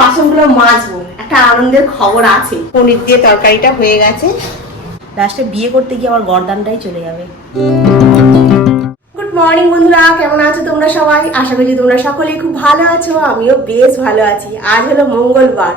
বাসনগুলো মাজবো একটা আনন্দের খবর আছে। পনির দিয়ে তরকারিটা হয়ে গেছে। লাস্টে বিয়ে করতে গিয়ে আমার গরদানটাই চলে যাবে। গুড মর্নিং বন্ধুরা কেমন আছো তোমরা সবাই? আশা করি তোমরা সকলেই খুব ভালো আছো আমিও বেশ ভালো আছি। আজ হলো মঙ্গলবার।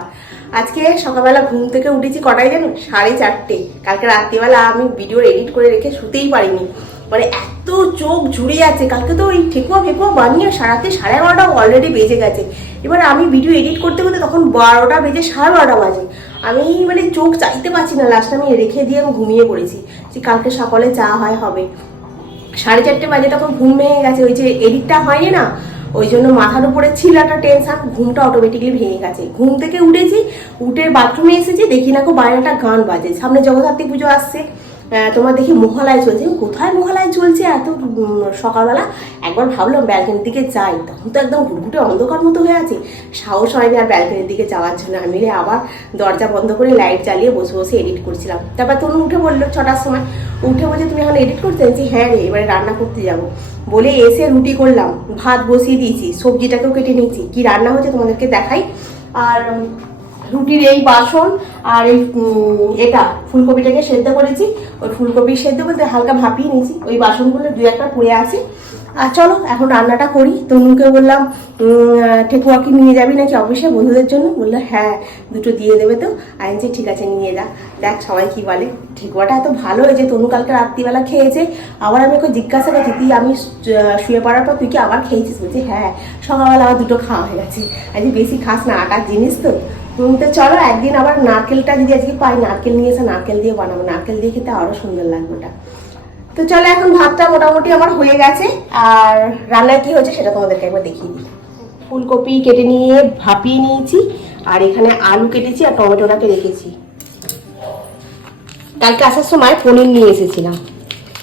আজকে সকালবেলা ঘুম থেকে উঠেছি কটায় জানো? সাড়ে চারটে। কালকে রাত্রিবেলা আমি ভিডিও এডিট করে রেখে শুতেই পারিনি। মানে এত চোখ জুড়ে যাচ্ছে কালকে তো ওই ঠেকুয়া ফেকুয়া বানিয়ে সারাতে সাড়ে এগারোটা অলরেডি বেজে গেছে। এবার আমি ভিডিও এডিট করতে করতে তখন বারোটা বেজে সাড়ে বারোটা বাজে। আমি মানে চোখ চাইতে পারছি না। লাস্ট আমি রেখে দিয়ে আমি ঘুমিয়ে পড়েছি যে কালকে সকালে চা হয় হবে। সাড়ে চারটে বাজে তখন ঘুম ভেঙে গেছে। ওই যে এডিটটা হয়নি না, ওই জন্য মাথার উপরে ছিল একটা টেনশন ঘুমটা অটোমেটিকলি ভেঙে গেছে। ঘুম থেকে উঠেছি, উঠে বাথরুমে এসেছি, দেখি না খুব বাইরে একটা গান বাজে। সামনে জগদ্ধাত্রী পুজো আসছে। তোমার দেখি মহালয় চলছে। কোথায় মহালয় চলছে? এত সকালবেলা একবার ভাবলাম ব্যালকনির দিকে যাই। তখন তো একদম ঘুটঘুটে অন্ধকার মতো হয়ে আছে। সাহস হয়নি আর ব্যালকনির দিকে যাওয়ার জন্য। আমি আবার দরজা বন্ধ করে লাইট জ্বালিয়ে বসে বসে এডিট করছিলাম। তারপর তনু উঠে বলল ছটার সময়, উঠে বলছে, তুমি এখন এডিট করতে? চাইছি হ্যাঁ রে, এবারে রান্না করতে যাব। বলে এসে রুটি করলাম, ভাত বসিয়ে দিয়েছি, সবজিটাকেও কেটে নিয়েছি। কি রান্না হচ্ছে তোমাদেরকে দেখাই? আর রুটির এই বাসন আর এই এটা ফুলকপিটাকে সেদ্ধ করেছি। ওই ফুলকপি সেদ্ধ বলতে হালকা ভাপিয়ে নিয়েছি। ওই বাসনগুলো দু একটা পড়ে আছে। আর চলো এখন রান্নাটা করি। তনুকে বললাম উম, ঠেকুয়া কি নিয়ে যাবি নাকি অফিসে? বন্ধুদের জন্য। বলল হ্যাঁ দুটো দিয়ে দেবে তো। আমি ঠিক আছে নিয়ে যা। দেখ সবাই কি বলে। ঠেকুয়াটা এত ভালো হয়েছে তনু কালকে রাত্রিবেলা খেয়েছে। আবার আমি ওকে জিজ্ঞাসা করছি তুই আমি শুয়ে পড়ার পর তুই কি আবার খেয়েছিস? বলছি হ্যাঁ সকালবেলা আমার দুটো খাওয়া হয়ে গেছে। আজকে বেশি খাস না আটার জিনিস তো। তো চলো, একদিন আবার নারকেলটা যদি আজকে পাই, নারকেল নিয়ে এসে নারকেল দিয়ে বানাবো। নারকেল দিয়ে খেতে আরও সুন্দর লাগবে ওটা। তো চলো, এখন ভাতটা মোটামুটি আমার হয়ে গেছে, আর রান্নায় কি হয়েছে সেটা তোমাদেরকে একবার দেখিয়ে দিই। ফুলকপি কেটে নিয়ে ভাপিয়ে নিয়েছি, আর এখানে আলু কেটেছি আর টমেটোটাকে রেখেছি। কালকে আসার সময় পনির নিয়ে এসেছিলাম।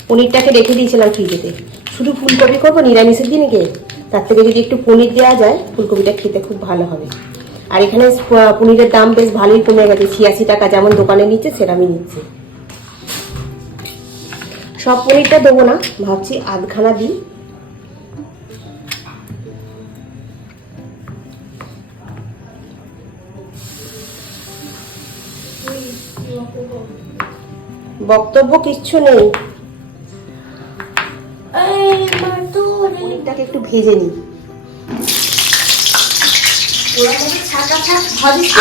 পনিরটাকে রেখে দিয়েছিলাম ফ্রিজেতে। শুধু ফুলকপি করব, নিরামিষের দিনে কে? তার থেকে যদি একটু পনির দেওয়া যায়, ফুলকপিটা খেতে খুব ভালো হবে। আর এখানে পনিরের দাম বেশ ভালোই কমে গেছে ছিয়াশি টাকা যেমন দোকানে নিচ্ছে সেরকমই নিচ্ছে। সব পনিরটা দেবো না ভাবছি আধখানা দিই। বক্তব্য কিচ্ছু নেই। পনিরটাকে একটু ভেজে নিই।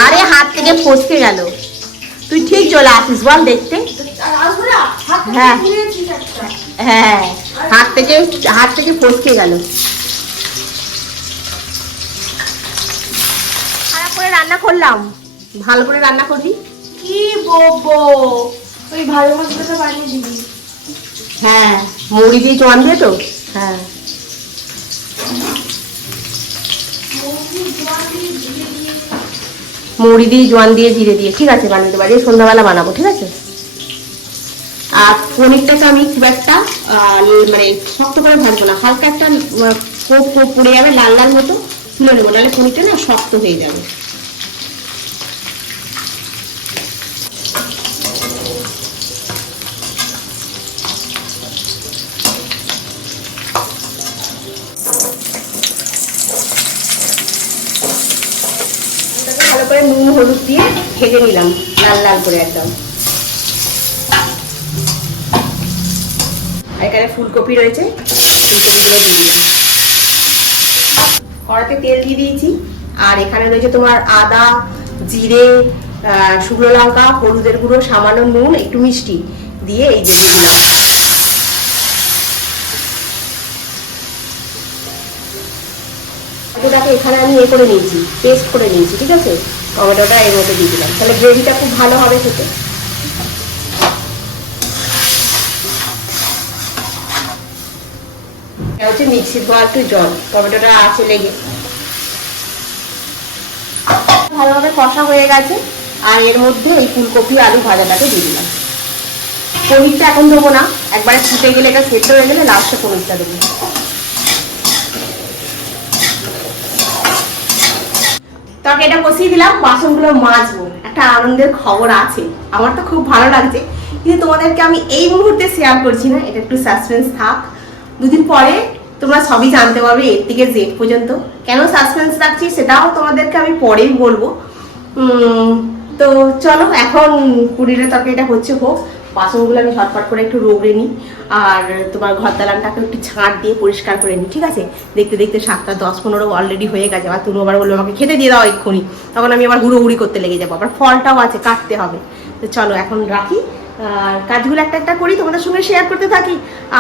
আরে হাত থেকে ফসকে গেল। তুই ঠিক চলে আসিস বল দেখতে। হ্যাঁ। হ্যাঁ হাত থেকে হাত থেকে ফসকে গেল। খারাপ করে রান্না করলাম। ভালো করে রান্না করবি? কি বলব ওই ভালো মশলাটা বানিয়ে দিবি। হ্যাঁ মুড়ি দিয়ে জোয়ান দিয়ে তো। হ্যাঁ। মুড়ি দিয়ে জোয়ান দিয়ে জিরে দিয়ে, ঠিক আছে, বানিয়ে দেবো। আজকে সন্ধ্যাবেলা বানাবো, ঠিক আছে? আর পনিরটাকে আমি খুব একটা মানে শক্ত করে ভাজবো না। হালকা একটা কোপ কোপ পড়ে যাবে, লাল লাল মতো তুলে নেব। নাহলে পনিরটা না শক্ত হয়ে যাবে এটাকে ভালো করে নুন হলুদ দিয়ে ভেজে নিলাম, লাল লাল করে একদম। এখানে ফুলকপি রয়েছে, ফুলকপিগুলো দিয়ে দিলাম। কড়াতে তেল দিয়ে দিয়েছি, আর এখানে রয়েছে তোমার আদা, জিরে শুকনো লঙ্কা, হলুদের গুঁড়ো, সামান্য নুন, একটু মিষ্টি দিয়ে এই যে দিয়ে দিলাম। এখানে আমি এ করে নিয়েছি, পেস্ট করে নিয়েছি, ঠিক আছে? টমেটোটা এর মধ্যে দিয়ে দিলাম। তাহলে গ্রেভিটা খুব ভালো হবে খেতে। হচ্ছে মিক্সির ধোয়া একটু জল। টমেটোটা আছে লেগে। ভালোভাবে কষা হয়ে গেছে। আর এর মধ্যে এই ফুলকপি আলু ভাজাটাকে দিয়ে দিলাম। পনিরটা এখন দেবো না। একবারে ফুটে গেলে এটা সেদ্ধ হয়ে গেলে লাস্টে পনিরটা দেবো। এটা বসিয়ে দিলাম, বাসনগুলো মাজবো। একটা আনন্দের খবর আছে। আমার তো খুব ভালো লাগছে। কিন্তু তোমাদেরকে আমি এই মুহূর্তে শেয়ার করছি না, এটা একটু সাসপেন্স থাক। দুদিন পরে তোমরা সবই জানতে পারবে, এর থেকে জেড পর্যন্ত। কেন সাসপেন্স রাখছি সেটাও তোমাদেরকে আমি পরেই বলব। তো চলো, এখন পুরীর তরকারিটা হচ্ছে হোক। বাসনগুলো আমি ঝটপট করে একটু রোগড়ে নিই, আর তোমার ঘর দালানটাকে একটু ছাঁট দিয়ে পরিষ্কার করে নিই, ঠিক আছে? দেখতে দেখতে সাতটা দশ পনেরো অলরেডি হয়ে গেছে আবার তুমি আবার বলল, আমাকে খেতে দিয়ে দাও এক্ষুনি। তখন আমি আবার হুড়োহুড়ি করতে লেগে যাব, আবার ফলটাও আছে, কাটতে হবে। তো চলো, এখন রাখি। আর কাজগুলো একটা একটা করি, তোমাদের সঙ্গে শেয়ার করতে থাকি।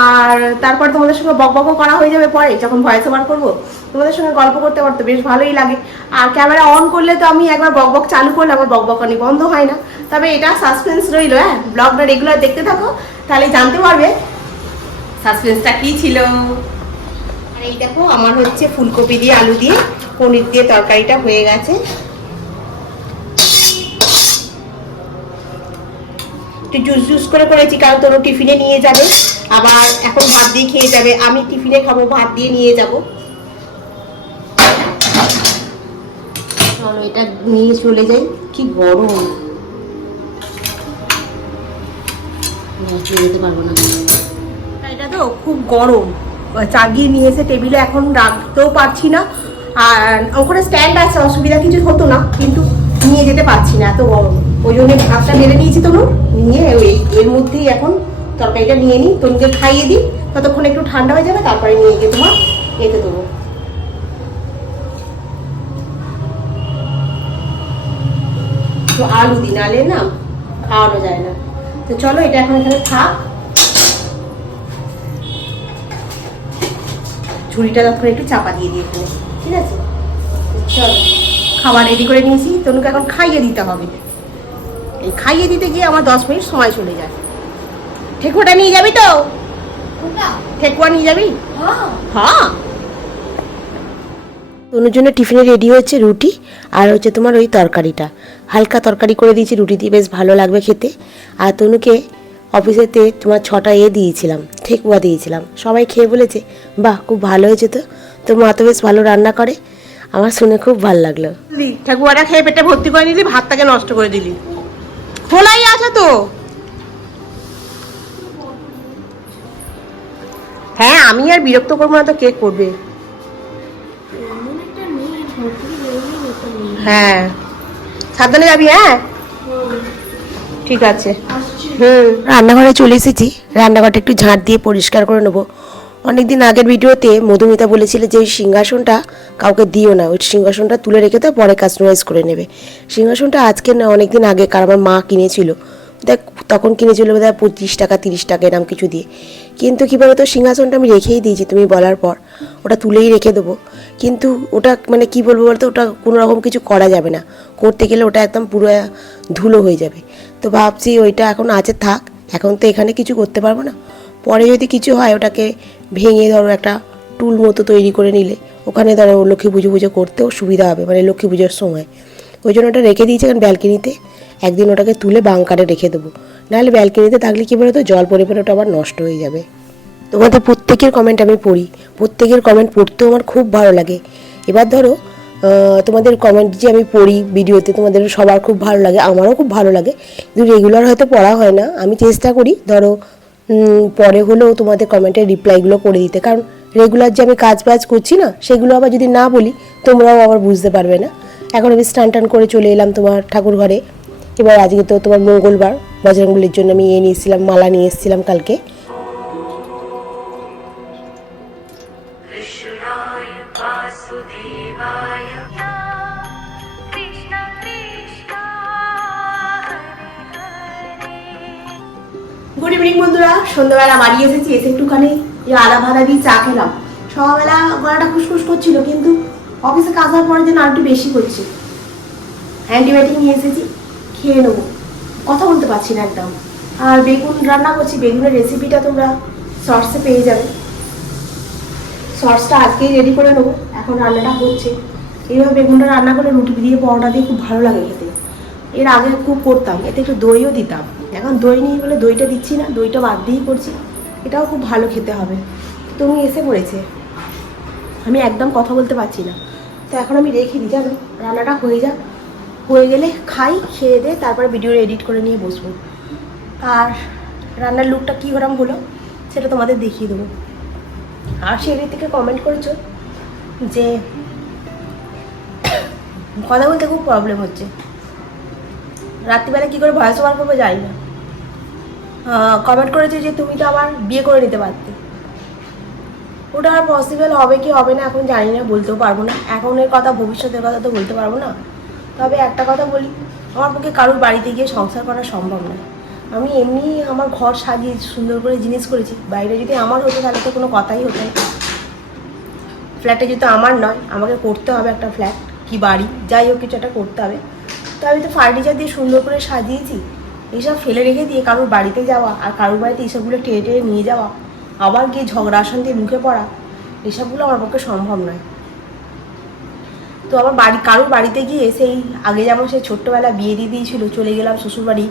আর তারপর তোমাদের সঙ্গে বকবকও করা হয়ে যাবে পরে, যখন ভয়েস ওভার করব, তোমাদের সঙ্গে গল্প করতে পারতো বেশ ভালোই লাগে। আর ক্যামেরা অন করলে তো আমি একবার বকবক চালু করলে আমার বকবকানি বন্ধ হয় না। তবে এটা সাসপেন্স রইল হ্যাঁ? ব্লগটা রেগুলার দেখতে থাকো, তাহলে জানতে পারবে সাসপেন্সটা কি ছিল। আর এই দেখো, আমার হচ্ছে ফুলকপি দিয়ে আলু দিয়ে, পনির দিয়ে তরকারিটা হয়ে গেছে। একটু জুস জুস করে করেছি, কারণ তোর টিফিনে নিয়ে যাবে। আবার এখন ভাত দিয়ে খেয়ে যাবে, আমি টিফিনে খাব, ভাত দিয়ে নিয়ে যাব। এটা নিয়ে চলে যাই। কি গরম। এটা তো খুব গরম। চাগিয়ে নিয়ে এসে টেবিলে এখন রাখতেও পারছি না। আর ওখানে স্ট্যান্ড আছে, অসুবিধা কিছু হতো না, কিন্তু নিয়ে যেতে পারছি না, এত গরম। ওই জন্য ভাতটা নেড়ে নিয়েছি তনু। নিয়ে ওই এর মধ্যেই এখন তরকারিটা নিয়ে নিই। তনুকে খাইয়ে দিই। ততক্ষণ একটু ঠান্ডা হয়ে যাবে, তারপরে নিয়ে গিয়ে তোমার এতে দেবো। তো আলু দিন, আলে না, খাওয়ানো যায় না। তো চলো এটা এখন এখানে থাক। ঝুড়িটা তখন একটু চাপা দিয়ে দিয়ে এখানে ঠিক আছে? চলো খাবার রেডি করে নিয়েছি। তনুকে এখন খাইয়ে দিতে হবে। এই খাইয়ে দিতে গিয়ে আমার দশ মিনিট সময় চলে যায়। ঠেকুয়াটা নিয়ে যাবি তো? ঠেকুয়া নিয়ে যাবি? হ্যাঁ। তনুর জন্য টিফিনে রেডি হয়েছে রুটি আর হচ্ছে তোমার ওই তরকারিটা। হালকা তরকারি করে দিয়েছি, রুটি দিয়ে বেশ ভালো লাগবে খেতে। আর তনুকে অফিসেতে তোমার ছটা এ দিয়েছিলাম, ঠেকুয়া দিয়েছিলাম। সবাই খেয়ে বলেছে, বাহ, খুব ভালো হয়েছে তো। তোর মা তো বেশ ভালো রান্না করে। আমার শুনে খুব ভালো লাগল। ঠেকুয়াটা খেয়ে পেটে ভর্তি করে নিলি, ভাতটাকে নষ্ট করে দিলি। খোলাই আছে তো। হ্যাঁ আমি আর বিরক্ত করব না তো, কে করবে? হ্যাঁ। সাবধানে যাবি হ্যাঁ? ঠিক আছে। হুম। রান্নাঘরে চলে এসেছি। রান্নাঘরটা একটু ঝাঁট দিয়ে পরিষ্কার করে নেব। অনেকদিন আগের ভিডিওতে মধুমিতা বলেছিল যে ওই সিংহাসনটা কাউকে দিও না। ওই সিংহাসনটা তুলে রেখে তো পরে কাস্টমাইজ করে নেবে। সিংহাসনটা আজকে না, অনেকদিন আগে কার আমার মা কিনেছিল। দেখ তখন কিনেছিল বোধহয় পঁচিশ টাকা, তিরিশ টাকা এরম কিছু দিয়ে। কিন্তু কী বলতো, সিংহাসনটা আমি রেখেই দিয়েছি, তুমি বলার পর। ওটা তুলেই রেখে দেবো। কিন্তু ওটা মানে কি বলব বলতো, ওটা কোনো রকম কিছু করা যাবে না। করতে গেলে ওটা একদম পুরো ধুলো হয়ে যাবে। তো ভাবছি ওইটা এখন আছে থাক, এখন তো এখানে কিছু করতে পারব না। পরে যদি কিছু হয় ওটাকে ভেঙে ধরো একটা টুল মতো তৈরি করে নিলে, ওখানে ধরো লক্ষ্মী পুজো পুজো করতেও সুবিধা হবে মানে লক্ষ্মী পুজোর সময়। ওই জন্য ওটা রেখে দিয়েছি এখন ব্যালকনিতে। একদিন ওটাকে তুলে বাংকারে রেখে দেবো। নাহলে ব্যালকনিতে থাকলে কী বলতো? জল পড়ে পড়ে ওটা আবার নষ্ট হয়ে যাবে। তোমাদের প্রত্যেকের কমেন্ট আমি পড়ি। প্রত্যেকের কমেন্ট পড়তেও আমার খুব ভালো লাগে। এবার ধরো তোমাদের কমেন্ট যে আমি পড়ি ভিডিওতে, তোমাদের সবার খুব ভালো লাগে, আমারও খুব ভালো লাগে। কিন্তু রেগুলার হয়তো পড়া হয় না। আমি চেষ্টা করি, ধরো পরে হলেও তোমাদের কমেন্টের রিপ্লাইগুলো করে দিতে। কারণ রেগুলার যে আমি কাজ বাজ করছি না, সেগুলো আবার যদি না বলি, তোমরাও আবার বুঝতে পারবে না। এখন আমি স্টান টান করে চলে এলাম তোমার ঠাকুর ঘরে। এবার আজকে তো তোমার মঙ্গলবার বজরঙ্গলির জন্য আমি ইয়ে নিয়েছিলাম মালা নিয়ে এসেছিলাম কালকে। গুড ইভিনিং বন্ধুরা। সন্ধ্যাবেলা বাড়ি এসেছি এসে একটুখানি আদা ভাদা দিয়ে চা খেলাম। সকালবেলা গলাটা খুসখুস করছিল কিন্তু অফিসে কাজ হওয়ার পরে যেন আর একটু বেশি করছি। অ্যান্টিবায়োটিক নিয়ে এসেছি। খেয়ে নেব। কথা বলতে পারছি না একদম। আর বেগুন রান্না করছি, বেগুনের রেসিপিটা তোমরা সর্সে পেয়ে যাবে। সসটা আজকেই রেডি করে নেব, এখন রান্নাটা হচ্ছে। এইভাবে বেগুনটা রান্না করে রুটি দিয়ে পরোটা দিয়ে খুব ভালো লাগে খেতে। এর আগে খুব করতাম, এতে একটু দইও দিতাম। এখন দই নেই বলে দইটা দিচ্ছি না, দইটা বাদ দিয়েই করছি। এটাও খুব ভালো খেতে হবে। তুমি এসে পড়েছে। আমি একদম কথা বলতে পারছি না। তো এখন আমি রেখে দিই, জানো? রান্নাটা হয়ে যাক। হয়ে গেলে খাই, খেয়ে দে তারপরে ভিডিও এডিট করে নিয়ে বসবো। আর রান্নার লুকটা কী ওরম হলো, সেটা তোমাদের দেখিয়ে দেবো। আর সেদিক থেকে কমেন্ট করেছ যে, কথা বলতে খুব প্রবলেম হচ্ছে। রাত্রিবেলা কী করে ভয়েস ওভার করব জানি না। কমেন্ট করেছে যে, তুমি তো আবার বিয়ে করে নিতে পারতে। ওটা আর পসিবল হবে কি হবে না এখন জানি না, বলতেও পারব না। এখনের কথা, ভবিষ্যতের কথা তো বলতে পারব না। তবে একটা কথা বলি, আমার পক্ষে কারোর বাড়িতে গিয়ে সংসার করা সম্ভব নয়। আমি এমনি আমার ঘর সাজিয়ে সুন্দর করে জিনিস করেছি, বাইরে যদি আমার হতো তাহলে তো কোনো কথাই হতো ফ্ল্যাটে যেহেতু আমার নয়, আমাকে করতে হবে একটা ফ্ল্যাট কি বাড়ি, যাই হোক কিছু একটা করতে হবে। তো আমি তো ফার্নিচার দিয়ে সুন্দর করে সাজিয়েছি, এইসব ফেলে রেখে দিয়ে কারোর বাড়িতে যাওয়া আর কারোর বাড়িতে এইসবগুলো টেনে টেনে নিয়ে যাওয়া, আবার গিয়ে ঝগড়া অশান্তি মুখে পড়া, এসবগুলো আমার পক্ষে সম্ভব নয়। তো আমার বাড়ি, কারোর বাড়িতে গিয়ে সেই আগে যেমন সেই ছোট্টবেলা বিয়ে দিয়ে দিয়েছিল, চলে গেলাম শ্বশুরবাড়ি,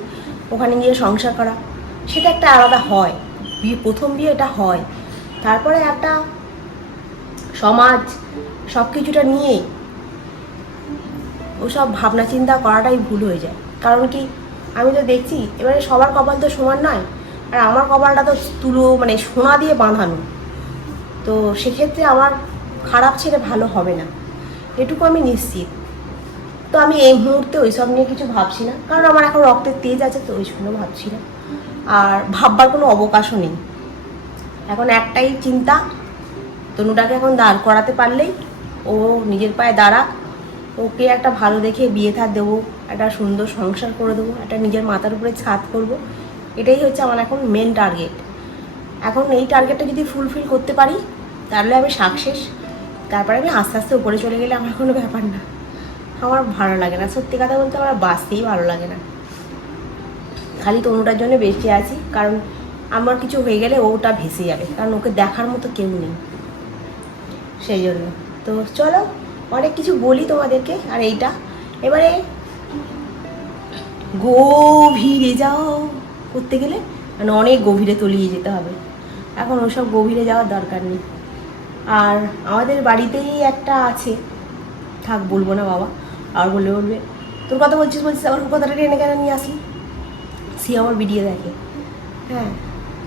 ওখানে গিয়ে সংসার করা, সেটা একটা আলাদা হয়। বিয়ে, প্রথম বিয়ে এটা হয়। তারপরে একটা সমাজ সব কিছুটা নিয়ে ওসব ভাবনা চিন্তা করাটাই ভুল হয়ে যায়। কারণ কি, আমি তো দেখছি, এবারে সবার কপাল তো সমান নয়, আর আমার কপালটা তো তুলো মানে সোনা দিয়ে বাঁধানো। তো সেক্ষেত্রে আমার খারাপ ছেলে ভালো হবে না। এটুকু আমি নিশ্চিত। তো আমি এই মুহূর্তে ওইসব নিয়ে কিছু ভাবছি না। কারণ আমার এখন রক্তের তেজ আছে, তো ওই জন্য ভাবছি না। আর ভাববার কোনো অবকাশও নেই। এখন একটাই চিন্তা, তনুটাকে এখন দাঁড় করাতে পারলেই ও নিজের পায়ে দাঁড়াক। ওকে একটা ভালো দেখে বিয়ে থার দেবো, একটা সুন্দর সংসার করে দেবো, একটা নিজের মাথার উপরে ছাদ করব। এটাই হচ্ছে আমার এখন মেন টার্গেট এখন এই টার্গেটটা যদি ফুলফিল করতে পারি, তাহলে আমি সাকসেস তারপরে আমি আস্তে আস্তে উপরে চলে গেলে আমার কোনো ব্যাপার না। আমার ভালো লাগে না। সত্যি কথা বলতে আমার বাঁচতেই ভালো লাগে না। খালি তনুটার জন্য বেঁচে আছি, কারণ আমার কিছু হয়ে গেলে ওটা ভেসে যাবে, কারণ ওকে দেখার মতো কেউ নেই। সেই জন্য। তো চলো, অনেক কিছু বলি তোমাদেরকে, আর এইটা। এবারে গভীরে যাও করতে গেলে মানে অনেক গভীরে তলিয়ে যেতে হবে। এখন ওসব গভীরে যাওয়ার দরকার নেই। আর আমাদের বাড়িতেই একটা আছে। থাক, বলব না বাবা। আর বললে বলবে তোর কথা বলছিস বলছিস ওর কথাটা টেনে কেন নিয়ে আসলি? সে আমার ভিডিও দেখে। হ্যাঁ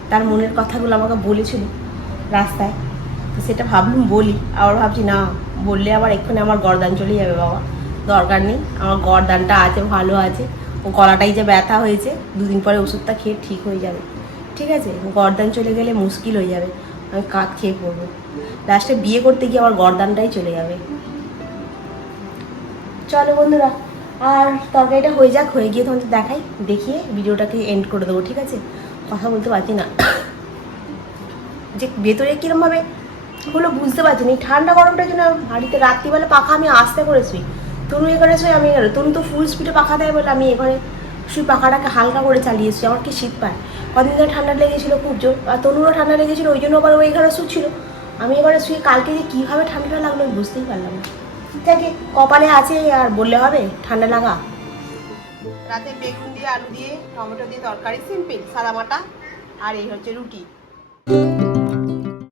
তার মনের কথাগুলো আমাকে বলেছিল রাস্তায়। তো সেটা ভাবলুম বলি, আবার ভাবছি, না, বললে আবার এক্ষুনি আমার গরদান চলে যাবে বাবা। দরকার নেই, আমার গরদানটা আছে, ভালো আছে। ও গলাটাই যে ব্যথা হয়েছে, দুদিন পরে ওষুধটা খেয়ে ঠিক হয়ে যাবে। ঠিক আছে? গরদান চলে গেলে মুশকিল হয়ে যাবে। আমি কাক খেয়ে পড়ব। লাস্টে বিয়ে করতে গিয়ে আমার গরদানটাই চলে যাবে। চলো বন্ধুরা, আর তরকারিটা হয়ে যাক, হয়ে গিয়ে তোমাদের দেখাই, দেখিয়ে ভিডিওটাকে এন্ড করে দেবো, ঠিক আছে? কথা বলতে পারছি না। যে ভেতরে কিরমভাবে হলো বুঝতে পারছি না, এই ঠান্ডা গরমটার জন্য বাড়িতে রাত্রিবেলা পাখা আমি আসতে করে শুই তনু এখানে শুই আমি তনু তো ফুল স্পিডে পাখা দেয় বলে আমি এখানে শুই পাখাটাকে হালকা করে চালিয়ে চালিয়েছি আমার কি শীত পায়। কদিন ধরে ঠান্ডা লেগেছিলো খুব জোর। আর তনুরও ঠান্ডা লেগেছিলো, ওই জন্য আবার ওই ঘরে শুচ্ছিল আমি এবারে শুয়ে কালকে যে কীভাবে ঠান্ডাটা লাগল আমি বুঝতেই পারলাম না। যাকে কপালে আছে আর বললে হবে, ঠান্ডা লাগা। রাতে বেগুন দিয়ে, আলু দিয়ে, টমেটো দিয়ে তরকারি, সিম্পল, সাদা মাটা আর এই হচ্ছে রুটি।